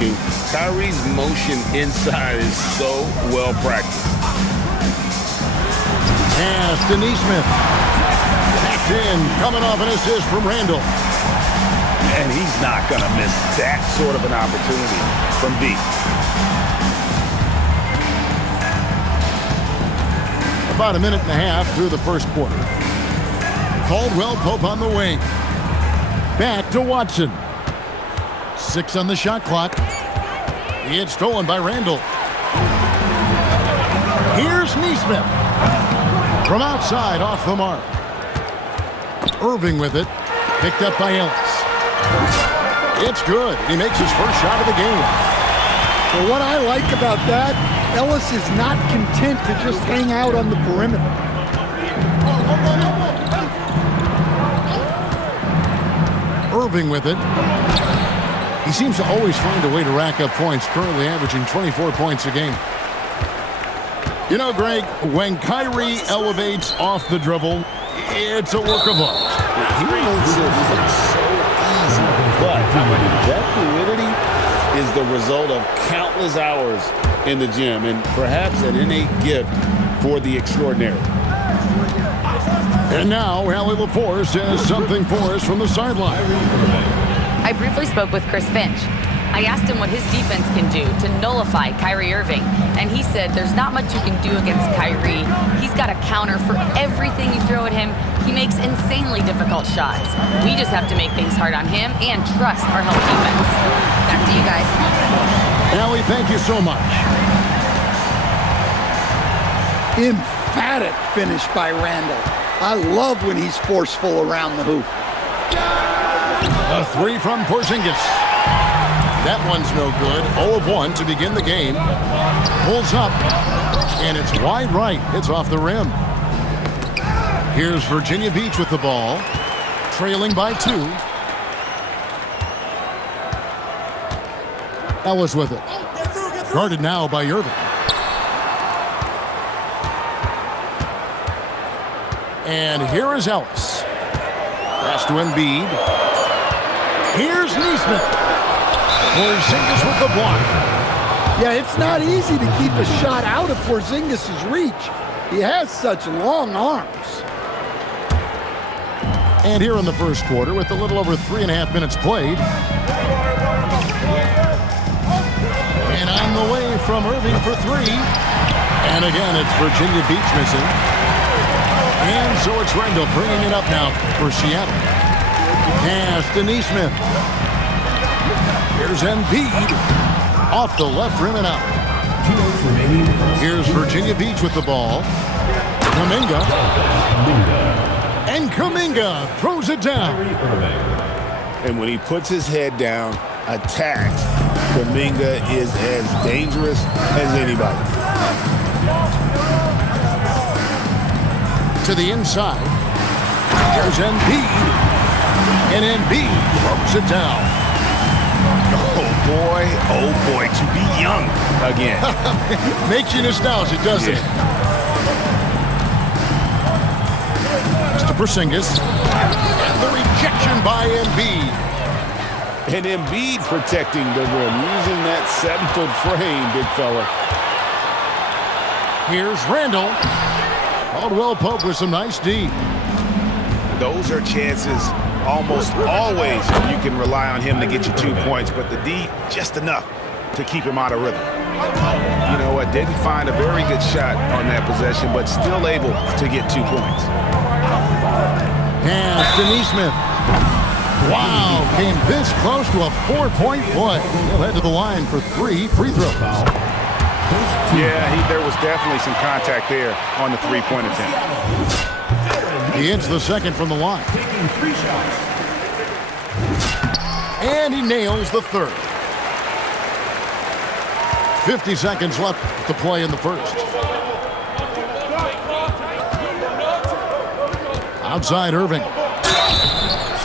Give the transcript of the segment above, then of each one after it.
looking. Kyrie's motion inside is so well practiced. Pass to Neesmith. Backed in, coming off an assist from Randall. And he's not going to miss that sort of an opportunity from deep. About a minute and a half through the first quarter. Caldwell Pope on the wing. Back to Watson. 6 on the shot clock. It's stolen by Randall. Here's Neesmith. From outside, off the mark. Irving with it. Picked up by Ellis. It's good. He makes his first shot of the game. Well, what I like about that, Ellis is not content to just hang out on the perimeter. Irving with it. He seems to always find a way to rack up points, currently averaging 24 points a game. You know, Greg, when Kyrie elevates off the dribble, it's a work of art. He makes it look so easy, but that fluidity is the result of countless hours in the gym and perhaps an innate gift for the extraordinary. And now, Allie LaForce says something for us from the sideline. I briefly spoke with Chris Finch. I asked him what his defense can do to nullify Kyrie Irving, and he said there's not much you can do against Kyrie. He's got a counter for everything you throw at him. He makes insanely difficult shots. We just have to make things hard on him and trust our help defense. Back to you guys. Allie, thank you so much. Emphatic finish by Randall. I love when he's forceful around the hoop. A 3 from Porzingis. That one's no good. 0 of 1 to begin the game. Pulls up, and it's wide right. It's off the rim. Here's Virginia Beach with the ball, trailing by 2. Ellis with it. Guarded now by Irving. And here is Ellis. Pass to Embiid. Here's Neesmith. Porzingis with the block. Yeah, it's not easy to keep a shot out of Porzingis' reach. He has such long arms. And here in the first quarter, with a little over 3.5 minutes played. And on the way from Irving for 3. And again, it's Virginia Beach missing. And so it's Randall bringing it up now for Seattle. Pass to Neesmith. Here's Embiid. Off the left rim and out. Here's Virginia Beach with the ball. Kuminga. And Kuminga throws it down. And when he puts his head down, attacks, Kuminga is as dangerous as anybody. To the inside. Here's Embiid. And Embiid throws it down. Oh boy, to be young again. Makes you nostalgic, doesn't it? Mr. Porzingis. And the rejection by Embiid. And Embiid protecting the rim, using that 7-foot frame, big fella. Here's Randall. Caldwell Pope with some nice D. Those are chances almost always you can rely on him to get you 2 points, but the D just enough to keep him out of rhythm. You know what? Didn't find a very good shot on that possession, but still able to get 2 points. Pass to Neesmith. Wow, came this close to a 4-point play. He'll head to the line for 3 free throws. Yeah, there was definitely some contact there on the 3-point attempt. He hits the second from the line. And he nails the third. 50 seconds left to play in the first. Outside Irving.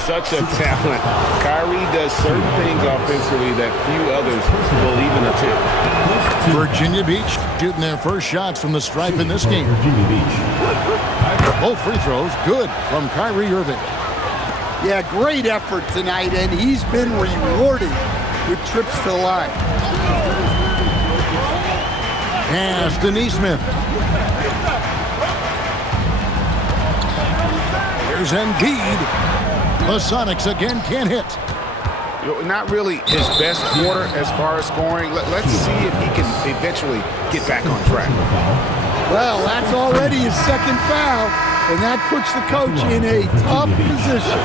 Such a talent. Kyrie does certain things offensively that few others will even attempt. Virginia Beach shooting their first shots from the stripe in this game. Both free throws good from Kyrie Irving. Yeah, great effort tonight, and he's been rewarded with trips to the line. Pass to Neesmith. Here's Embiid. The Sonics again can't hit. Not really his best quarter as far as scoring. Let's see if he can eventually get back on track. Well, that's already his second foul, and that puts the coach in a tough position.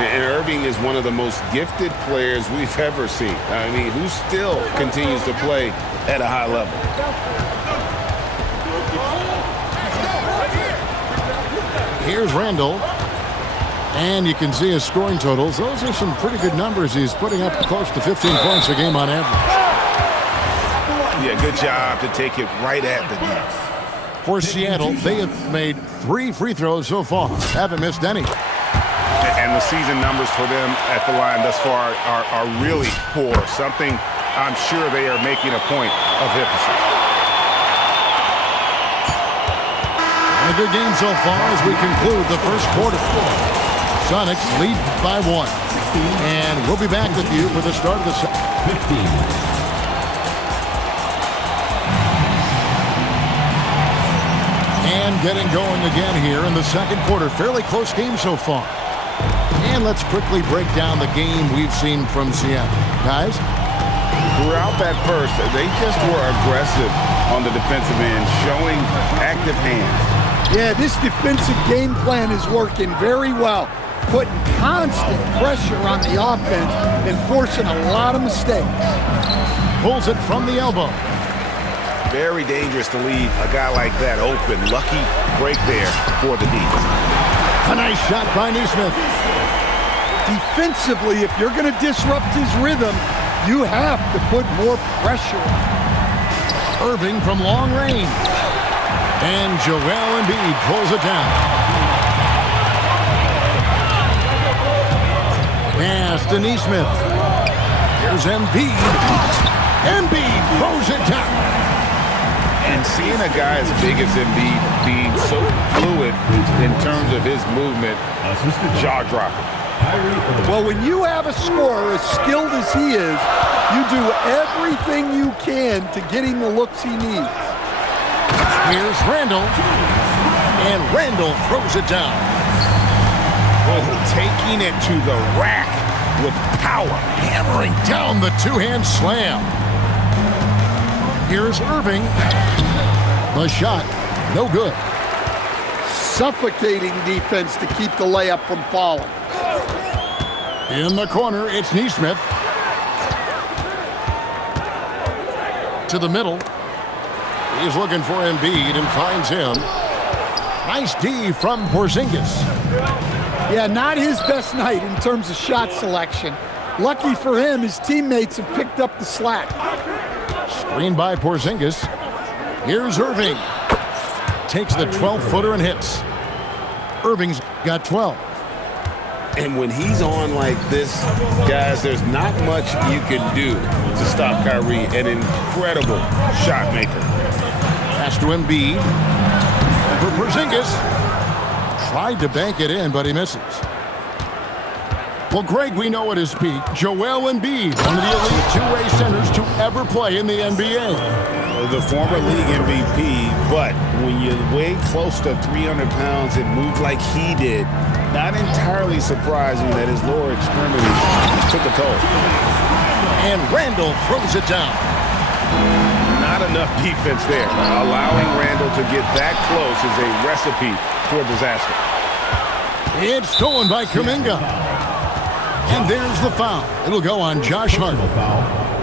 And Irving is one of the most gifted players we've ever seen. I mean, who still continues to play at a high level. Here's Randall. And you can see his scoring totals. Those are some pretty good numbers. He's putting up close to 15 points a game on average. Yeah, good job to take it right at the D. For Seattle, they have made 3 free throws so far. Haven't missed any. And the season numbers for them at the line thus far are really poor. Something I'm sure they are making a point of emphasis. A good game so far as we conclude the first quarter. Sonics lead by 1. And we'll be back with you for the start of the second. 15. And getting going again here in the second quarter. Fairly close game so far. And let's quickly break down the game we've seen from Seattle. Guys? Throughout that first, they just were aggressive on the defensive end, showing active hands. Yeah, this defensive game plan is working very well, putting constant pressure on the offense and forcing a lot of mistakes. Pulls it from the elbow. Very dangerous to leave a guy like that open. Lucky break there for the D. A nice shot by Neesmith. Defensively, if you're going to disrupt his rhythm, you have to put more pressure on him. Irving from long range. And Joel Embiid pulls it down. Pass to Neesmith. Here's Embiid. Embiid throws it down. And seeing a guy as big as Embiid being so fluid in terms of his movement, jaw-dropping. Well, when you have a scorer as skilled as he is, you do everything you can to get him the looks he needs. Here's Randall. And Randall throws it down. Oh, taking it to the rack with power. Hammering down the two-hand slam. Here's Irving. The shot, no good. Suffocating defense to keep the layup from falling. In the corner, it's Neesmith. To the middle. He's looking for Embiid and finds him. Nice D from Porzingis. Yeah, not his best night in terms of shot selection. Lucky for him, his teammates have picked up the slack. Screen by Porzingis. Here's Irving. Takes the 12-footer and hits. Irving's got 12. And when he's on like this, guys, there's not much you can do to stop Kyrie, an incredible shot maker. Pass to Embiid. For Porzingis. Tried to bank it in, but he misses. Well, Greg, we know at his peak, Joel Embiid, one of the elite two-way centers to ever play in the NBA. The former league MVP, but when you weigh close to 300 pounds and move like he did, not entirely surprising that his lower extremity took a toll. And Randall throws it down. Not enough defense there. Allowing Randall to get that close is a recipe for disaster. It's stolen by Kuminga. And there's the foul. It'll go on Josh Hart.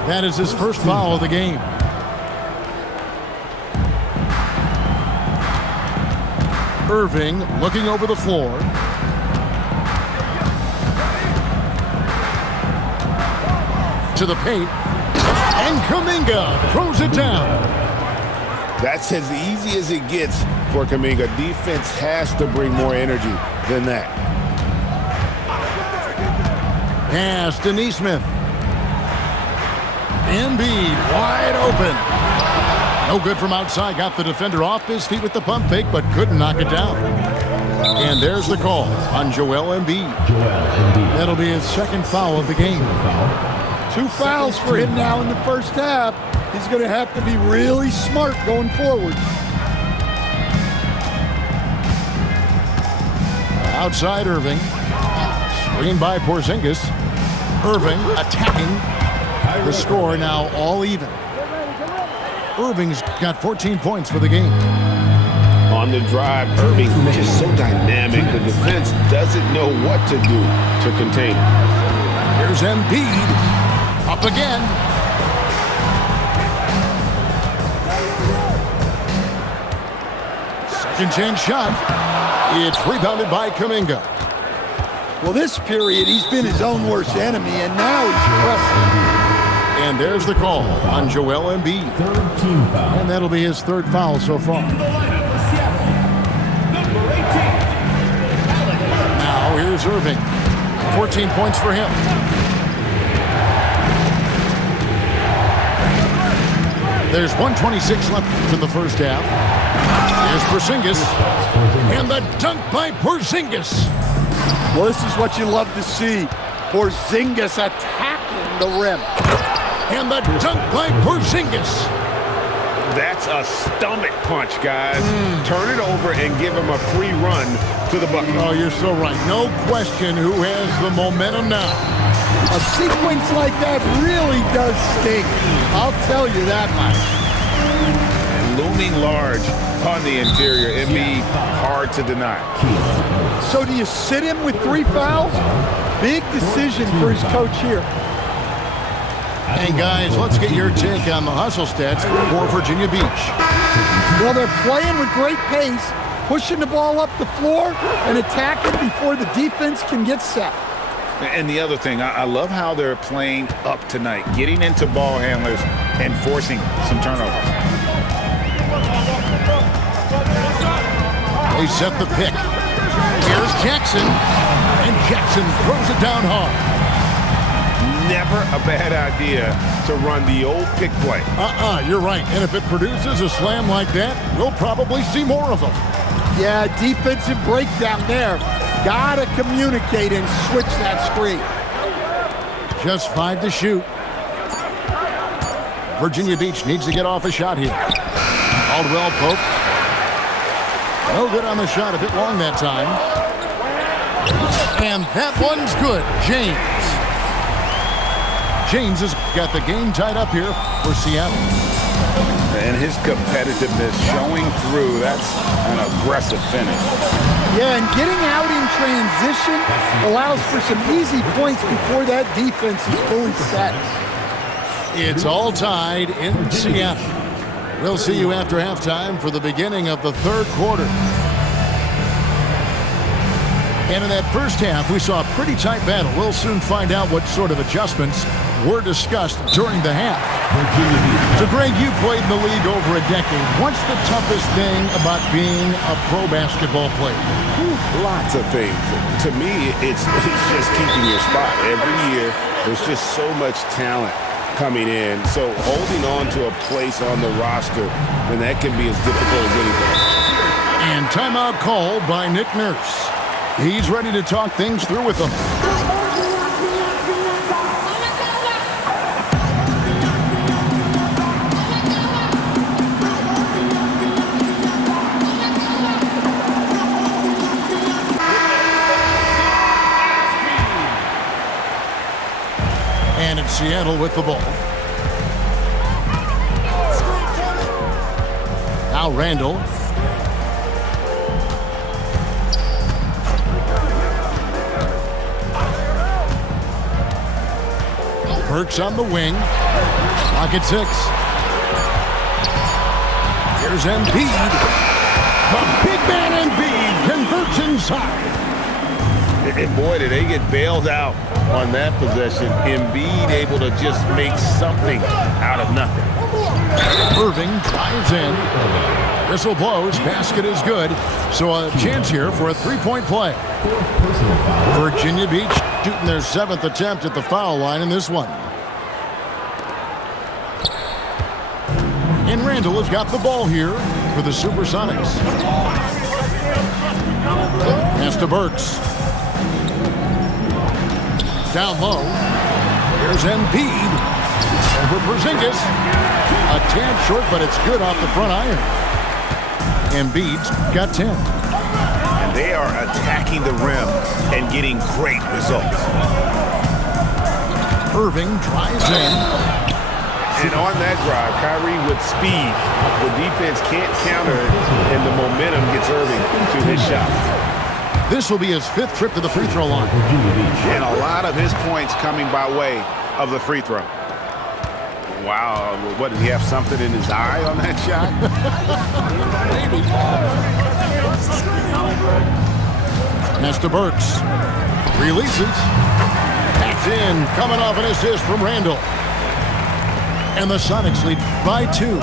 That is his first foul of the game. Irving looking over the floor. To the paint. And Kuminga throws it down. That's as easy as it gets for Kuminga. Defense has to bring more energy than that. Pass to Neesmith. Embiid wide open. No good from outside. Got the defender off his feet with the pump fake, but couldn't knock it down. And there's the call on Joel Embiid. That'll be his second foul of the game. 2 fouls for him now in the first half. He's going to have to be really smart going forward. Outside Irving. Screen by Porzingis. Irving attacking. The score now all even. Irving's got 14 points for the game. On the drive, Irving just so dynamic. The defense doesn't know what to do to contain him. Here's Embiid. Up again. Second chance shot. It's rebounded by Kuminga. Well, this period, he's been his own worst enemy, and now he's pressing. And there's the call on Joel Embiid. And that'll be his third foul so far. Now here's Irving. 14 points for him. There's 1:26 left in the first half. Here's Porzingis. And the dunk by Porzingis. Well, this is what you love to see. Porzingis attacking the rim. And the dunk by Porzingis. That's a stomach punch, guys. Turn it over and give him a free run to the bucket. Oh, you're so right. No question who has the momentum now. A sequence like that really does sting. I'll tell you that much. Looming large on the interior. Embiid, hard to deny. So do you sit him with 3 fouls? Big decision for his coach here. Hey, guys, let's get your take on the hustle stats for Virginia Beach. Well, they're playing with great pace, pushing the ball up the floor and attacking before the defense can get set. And the other thing, I love how they're playing up tonight, getting into ball handlers and forcing some turnovers. They set the pick. Here's Jackson, and Jackson throws it down hard. Never a bad idea to run the old pick play. You're right. And if it produces a slam like that, we'll probably see more of them. Yeah, defensive breakdown there. Gotta communicate and switch that screen. Just 5 to shoot. Virginia Beach needs to get off a shot here. Caldwell Pope. No good on the shot, a bit long that time. And that one's good. James has got the game tied up here for Seattle. And his competitiveness showing through. That's an aggressive finish. Yeah, and getting out in transition allows for some easy points before that defense is fully set. It's all tied in Seattle. We'll see you after halftime for the beginning of the third quarter. And in that first half, we saw a pretty tight battle. We'll soon find out what sort of adjustments were discussed during the half. So, Greg, you played in the league over a decade. What's the toughest thing about being a pro basketball player? Lots of things. To me, it's just keeping your spot. Every year, there's just so much talent coming in. So holding on to a place on the roster, and that can be as difficult as anything. And timeout called by Nick Nurse. He's ready to talk things through with them. And it's Seattle with the ball. Now Randall. Burks on the wing. Clock at 6. Here's Embiid. The big man Embiid converts inside. And boy, did they get bailed out on that possession. Embiid able to just make something out of nothing. Irving drives in. Whistle blows. Basket is good. So a chance here for a three-point play. Virginia Beach shooting their 7th attempt at the foul line in this one. And Randall has got the ball here for the Supersonics. Pass to Burks. Down low. Here's Embiid. Over Porzingis. A tad short, but it's good off the front iron. Embiid's got 10. And they are attacking the rim and getting great results. Irving drives in. And on that drive, Kyrie with speed. The defense can't counter it, and the momentum gets Irving to his shot. This will be his 5th trip to the free throw line. And a lot of his points coming by way of the free throw. Wow, what, did he have something in his eye on that shot? Maybe. Pass to Burks. Releases. That's in. Coming off an assist from Randall. And the Sonics lead by 2.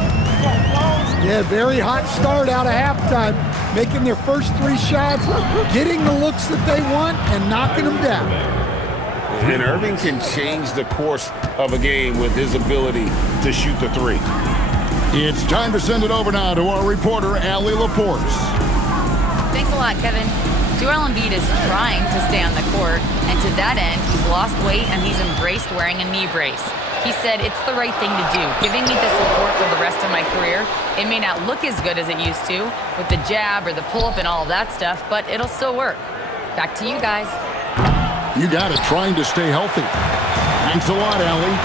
Yeah, very hot start out of halftime. Making their first 3 shots, getting the looks that they want, and knocking them down. And Irving can change the course of a game with his ability to shoot the 3. It's time to send it over now to our reporter, Allie LaForce. Thanks a lot, Kevin. Joel Embiid is trying to stay on the court, and to that end, he's lost weight and he's embraced wearing a knee brace. He said, "It's the right thing to do, giving me the support for the rest of my career. It may not look as good as it used to with the jab or the pull-up and all of that stuff, but it'll still work." Back to you guys. You got it, trying to stay healthy. Thanks a lot, Allie.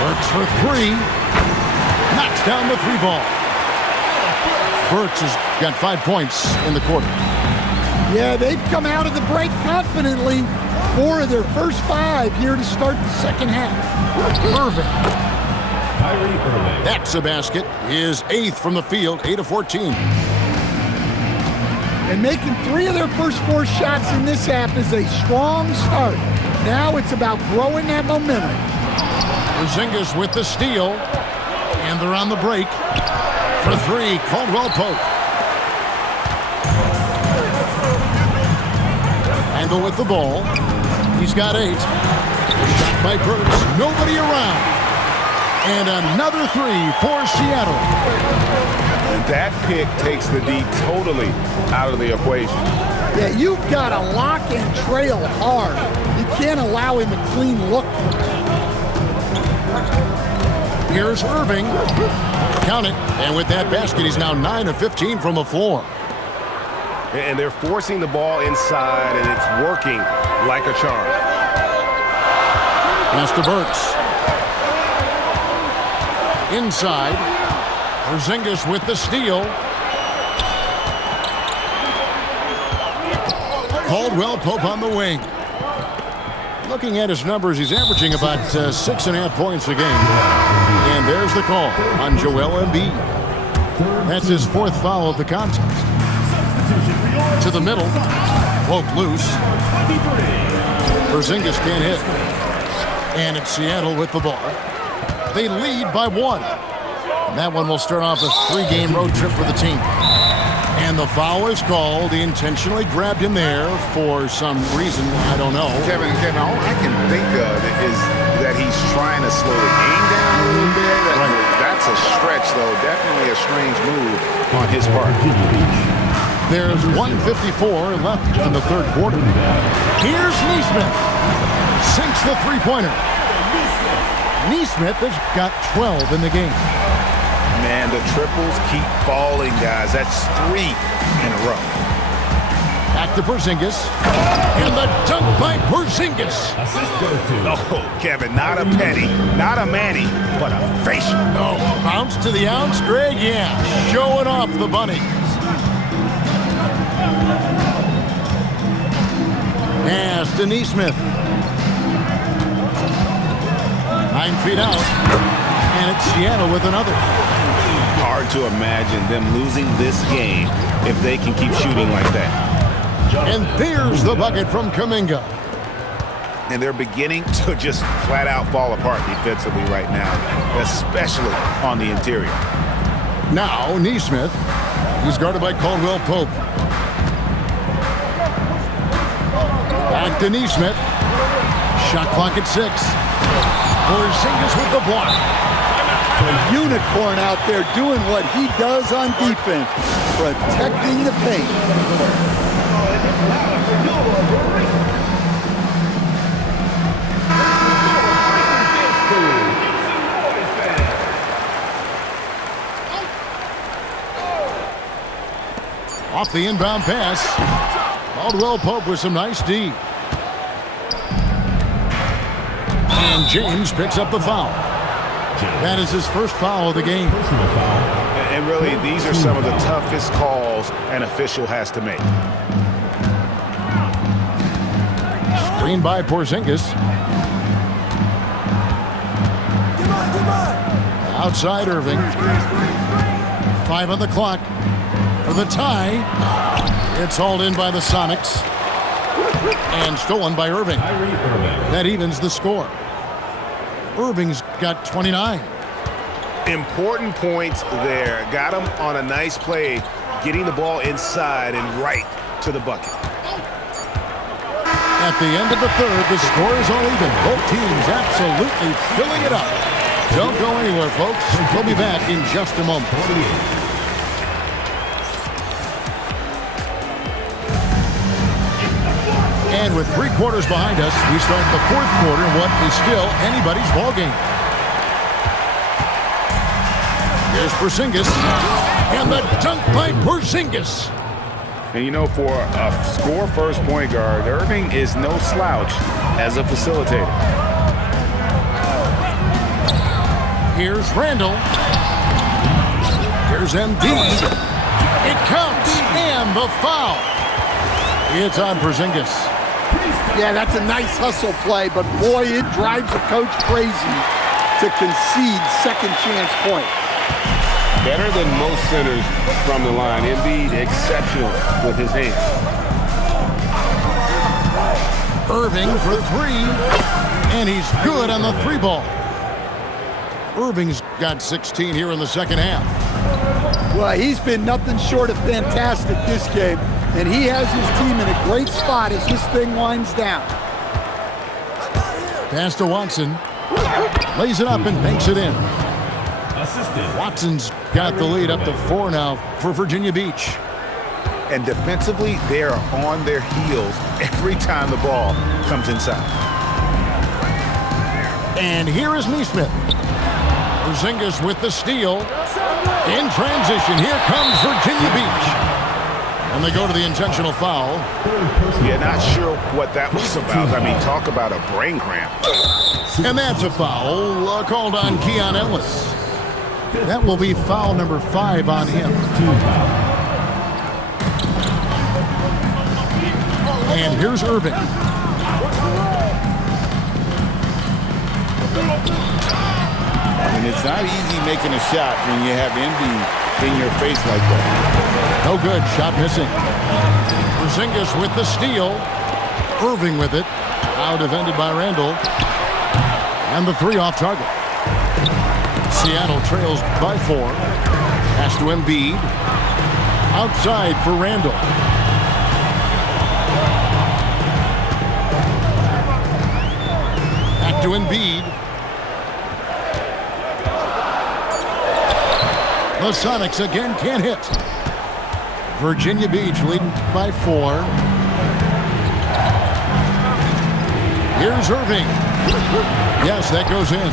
Burks for 3. Knocks down the 3 ball. Burks has got 5 points in the quarter. Yeah, they've come out of the break confidently. 4 of their first 5 here to start the second half. Irving. That's a basket. His 8th from the field, 8 of 14. And making 3 of their first 4 shots in this half is a strong start. Now it's about growing that momentum. Porzingis with the steal. And they're on the break. For 3, Caldwell Pope. Randall with the ball. He's got 8. Shot by Burks. Nobody around. And another 3 for Seattle. And that pick takes the D totally out of the equation. Yeah, you've got to lock and trail hard. You can't allow him a clean look. Here's Irving. Count it. And with that basket, he's now 9 of 15 from the floor. And they're forcing the ball inside, and it's working like a charm. Pass to Burks. Inside. Porzingis with the steal. Caldwell Pope on the wing. Looking at his numbers, he's averaging about 6.5 points a game. And there's the call on Joel Embiid. That's his 4th foul of the contest. To the middle. Pope loose. Porzingis can't hit. And it's Seattle with the ball. They lead by 1. And that one will start off a 3-game road trip for the team. And the foul is called. He intentionally grabbed him there for some reason. I don't know. Kevin, all I can think of is that he's trying to slow the game down a little bit. That's a stretch, though. Definitely a strange move on his part. There's 1:54 left in the 3rd quarter. Here's Nesmith. Sinks the 3-pointer. Nesmith has got 12 in the game. Man, the triples keep falling, guys. That's 3 in a row. Back to Porzingis. And the dunk by Porzingis. Oh, Kevin, not a penny, not a Manny, but a facial. Oh, bounce to the ounce, Greg? Yeah, showing off the bunny. Pass to Nesmith. 9 feet out. And it's Seattle with another. Hard to imagine them losing this game if they can keep shooting like that. And there's the bucket from Kuminga. And they're beginning to just flat out fall apart defensively right now, especially on the interior. Now, Nesmith. He's guarded by Caldwell Pope. Back to Nesmith. Shot clock at 6. Porzingis with the block. A unicorn out there doing what he does on defense, protecting the paint. Off the inbound pass. Caldwell Pope with some nice D. And James picks up the foul. That is his first foul of the game. And really, these are some of the toughest calls an official has to make. Screen by Porzingis. Outside Irving. 5 on the clock. For the tie, it's hauled in by the Sonics and stolen by Irving. That evens the score. Irving's got 29. Important points there. Got him on a nice play, getting the ball inside and right to the bucket. At the end of the third, the score is all even. Both teams absolutely filling it up. Don't go anywhere, folks. We'll be back in just a moment. And with 3 quarters behind us, we start the 4th quarter in what is still anybody's ballgame. Here's Porzingis, and the dunk by Porzingis. And you know, for a score-first point guard, Irving is no slouch as a facilitator. Here's Randall. Here's Embiid. It counts, and the foul. It's on Porzingis. Yeah, that's a nice hustle play, but boy, it drives a coach crazy to concede second chance points. Better than most centers from the line. Embiid exceptional with his hands. Irving for 3, and he's good on the 3 ball. Irving's got 16 here in the second half. Well, he's been nothing short of fantastic this game, and he has his team in a great spot as this thing winds down. Pass to Watson. Lays it up and banks it in. Watson's got the lead up to 4 now for Virginia Beach. And defensively, they are on their heels every time the ball comes inside. And here is Nesmith. Porzingis with the steal. In transition, here comes Virginia Beach. And they go to the intentional foul. Yeah, not sure what that was about. I mean, talk about a brain cramp. And that's a foul called on Keon Ellis. That will be foul number 5 on him. And here's Irving. And it's not easy making a shot when you have Embiid in your face like that. No good. Shot missing. Porzingis with the steal. Irving with it. Now defended by Randall. And the 3 off target. Seattle trails by 4. Pass to Embiid. Outside for Randall. Back to Embiid. The Sonics again can't hit. Virginia Beach leading by 4. Here's Irving. Yes, that goes in.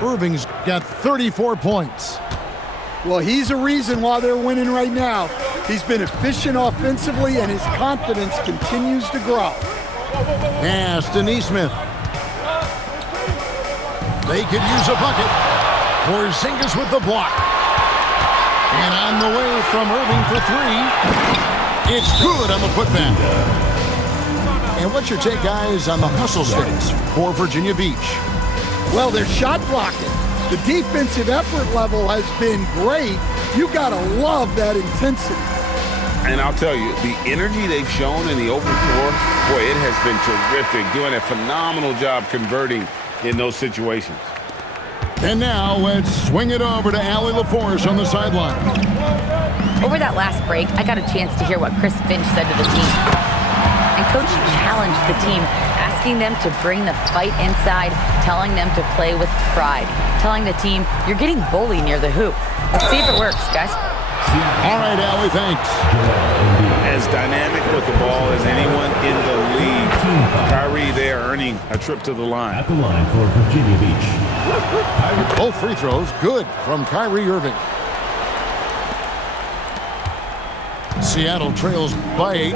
Irving's got 34 points. Well, he's a reason why they're winning right now. He's been efficient offensively, and his confidence continues to grow. Pass to Nesmith. They could use a bucket. Porzingis with the block. And on the way from Irving for 3. It's good on the putback. And what's your take, guys, on the hustle sticks for Virginia Beach? Well, they're shot blocking. The defensive effort level has been great. You gotta love that intensity. And I'll tell you, the energy they've shown in the open floor, boy, it has been terrific. Doing a phenomenal job converting in those situations. And now let's swing it over to Allie LaForce on the sideline. Over that last break, I got a chance to hear what Chris Finch said to the team. And Coach challenged the team, asking asking them to bring the fight inside, telling them to play with pride, telling the team, you're getting bullied near the hoop. Let's see if it works, guys. All right, Allie, thanks. As dynamic with the ball as anyone in the league. Kyrie there earning a trip to the line. At the line for Virginia Beach. Both free throws good from Kyrie Irving. Seattle trails by 8.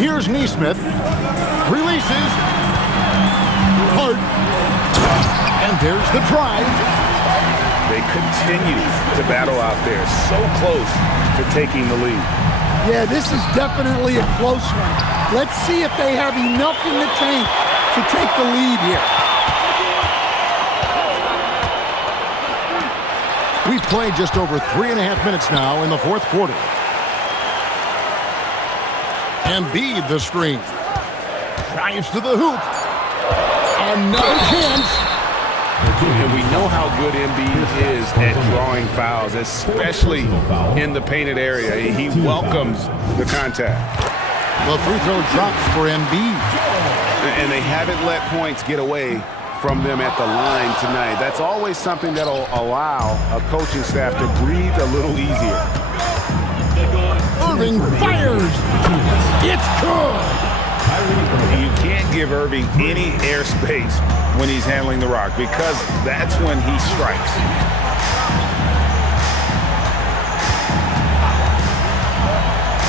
Here's Neesmith. Releases. Hart. And there's the drive. They continue to battle out there. So close to taking the lead. Yeah, this is definitely a close one. Let's see if they have enough in the tank to take the lead here. We've played just over 3.5 minutes now in the fourth quarter. Embiid the screen. Drives to the hoop. Another chance. And we know how good Embiid is at drawing fouls, especially in the painted area. He welcomes the contact. The free throw drops for Embiid. And they haven't let points get away from them at the line tonight. That's always something that'll allow a coaching staff to breathe a little easier. Irving fires. It's good. You can't give Irving any airspace when he's handling the rock because that's when he strikes.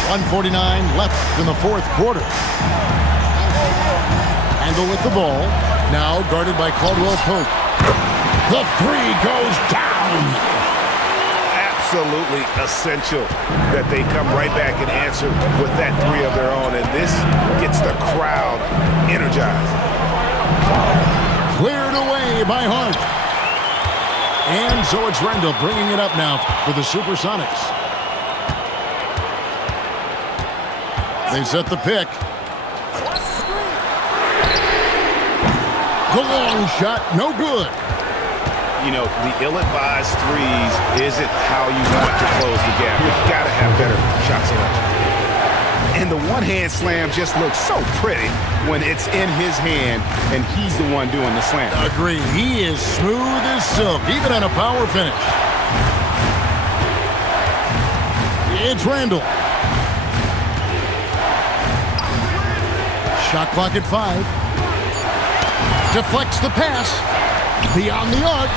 .149 left in the fourth quarter. Handle with the ball. Now guarded by Caldwell Pope. The three goes down. Absolutely essential that they come right back and answer with that three of their own, and this gets the crowd energized. Cleared away by Hart. And so it's Randall bringing it up now for the Supersonics. They set the pick. The long shot, no good. You know, the ill-advised threes isn't how you want to close the gap. You've got to have better shot selection. And the one-hand slam just looks so pretty when it's in his hand and he's the one doing the slam. Agree. He is smooth as silk, even on a power finish. It's Randall. Shot clock at 5. Deflects the pass. Beyond the arc.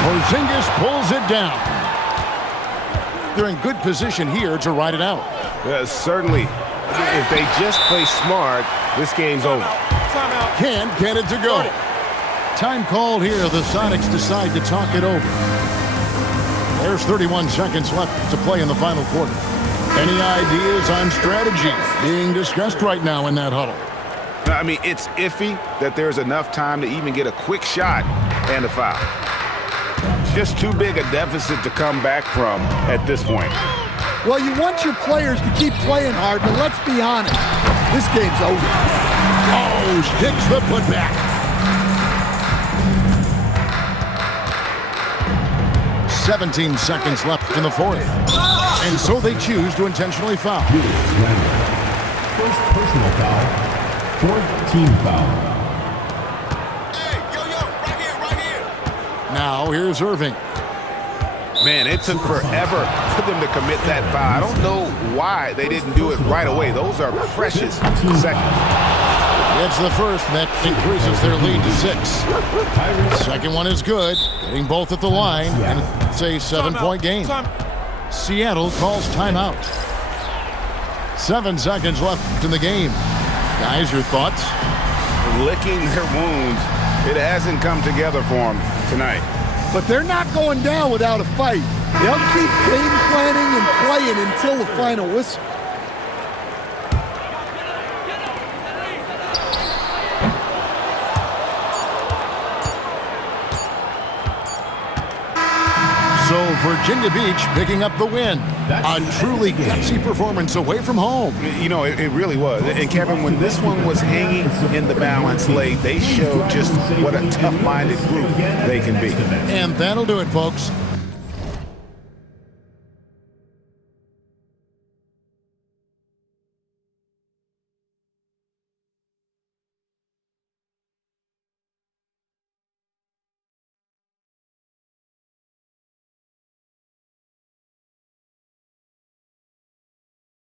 Porzingis pulls it down. They're in good position here to ride it out. Certainly, if they just play smart, this game's over. Can't get it to go. Time called here. The Sonics decide to talk it over. There's 31 seconds left to play in the final quarter. Any ideas on strategy being discussed right now in that huddle? I mean, it's iffy that there's enough time to even get a quick shot and a foul. Just too big a deficit to come back from at this point. Well, you want your players to keep playing hard, but let's be honest. This game's over. Oh, sticks the putback. 17 seconds left in the fourth. And so they choose to intentionally foul. First personal foul. Fourth team foul. Hey, right here. Now here's Irving. Man, it took forever for them to commit that foul. I don't know why they didn't do it right away. Those are precious seconds. It's the first that increases their lead to 6. Second one is good, getting both at the line, and it's a 7-point game. Seattle calls timeout. 7 seconds left in the game. Guys, your thoughts? Licking their wounds. It hasn't come together for them tonight. But they're not going down without a fight. They'll keep game planning and playing until the final whistle. So Virginia Beach picking up the win. A truly gutsy performance away from home. You know, it really was. And Kevin, when this one was hanging in the balance late, they showed just what a tough-minded group they can be. And that'll do it, folks.